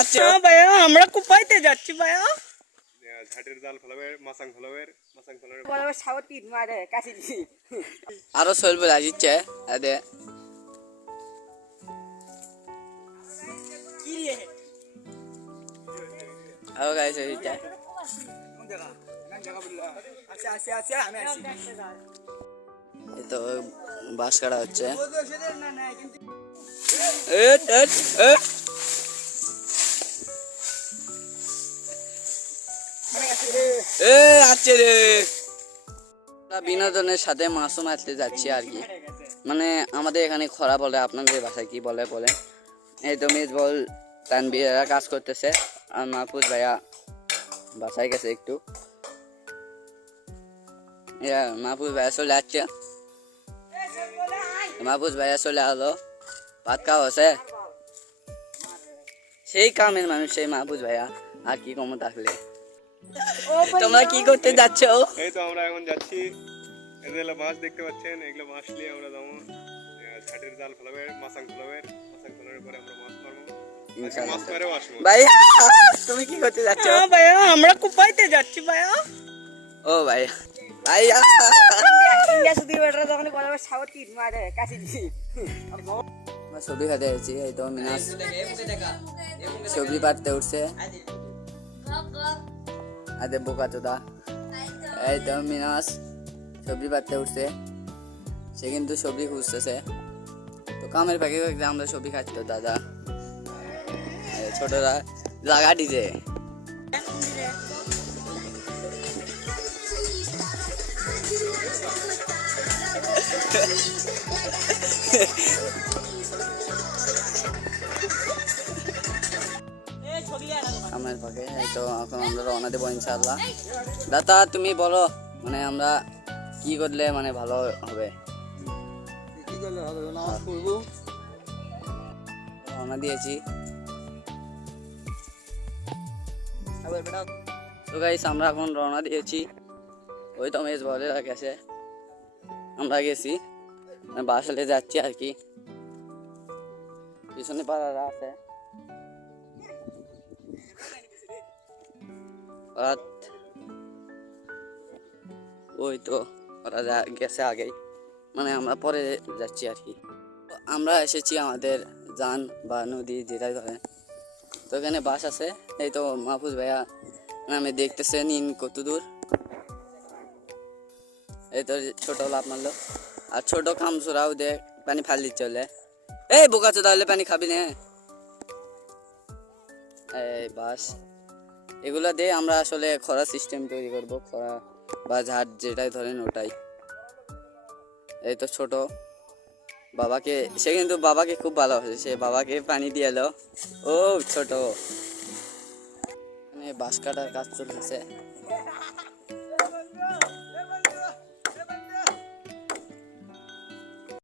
আচ্ছা ভাইয়া আমরা কোপাইতে যাচ্ছি ভাইয়া ঝাটের জাল ফেলাবে মাছাং ফেলাবে আরো চলবে লাগিচ্ছে এদে আরো গাইছে দিচ্ছে এই তো বাঁশ কাটা হচ্ছে বিনোদনের সাথে মাছও মারতে যাচ্ছি আর কি, মানে আমাদের এখানে খরা বলে, আপনাদের বাসায় কি বলে বলে। এই তো মিজবল তানবীরা কাজ করতেছে আর মাহফুজ ভাইয়া বাসায় গেছে একটু। মাহফুজ ভাইয়া চলে আসছে, মাহফুজ ভাইয়া চলে আলো, ভাত খাওয়া হচ্ছে, সেই কামের মানুষ সেই মাহফুজ ভাইয়া, আর কি কম থাকলে। তোমরা কি করতে যাচ্ছ? এই তো আমরা এখন যাচ্ছি, এগুলো মাছ দেখতে পাচ্ছেন, এগুলো মাছ নিয়ে আমরা যাবো, ঝাটের জাল ফেলাবে মাছাং ফেলাবে, মাছাং ফেলার পরে আমরা মাছ মারবো, মাছ মারেও আসবো। ভাইয়া তুমি কি করতে যাচ্ছ? ভাইয়া আমরা কোপাইতে যাচ্ছি ভাইয়া। ও ভাইয়া ভাইয়া ছবি খাতে আছি। এই তো মিনাস ছবি পাঠতে উঠছে, আদে বোকা চোদা। এই তো মিনাস ছবি পাঠতে উঠছে, সে কিন্তু ছবি খুঁজতেছে। তো কামের ফাঁকে ফাঁকে আমরা ছবি খাচ্ছি। তো দাদা ছোটরা লাগা দিছে। কামের ফাঁকে এই তো এখন আমরা রওনা দেবো ইনশাআল্লাহ। দাদা তুমি বলো, মানে আমরা কি করলে মানে ভালো হবে? রওনা দিয়েছি। তো গাইস আমরা এখন রওনা দিয়েছি, ওই তো মেজ বলে গেছে, আমরা গেছি বাসালে যাচ্ছি আর কি। পিছনে পাড়ারা আছে, ওই তো ওরা গেছে আগেই, মানে আমরা পরে যাচ্ছি আর কি। আমরা এসেছি আমাদের জান বা নদী যেটাই ধরেন, তো এখানে বাস আছে। এই তো মাহফুজ ভাইয়া নামে দেখতেছে নিন কত দূর। এই তো ছোট লাভ মারলো, আর ছোট খামসুরাও দেখ পানি ফাল দিচ্ছে হলে। এই বোকা চোদা হলে পানি খাবি না। এই বাস এগুলা দিয়ে আমরা আসলে খরা সিস্টেম তৈরি করবো, খরা বা ঝাড় যেটাই ধরেন ওটাই। এই তো ছোট বাবাকে, সে কিন্তু বাবাকে খুব ভালোবাসে, সে বাবাকে পানি দিয়ে এলো। ও ছোট বাঁশ কাটার কাজ চলতেছে।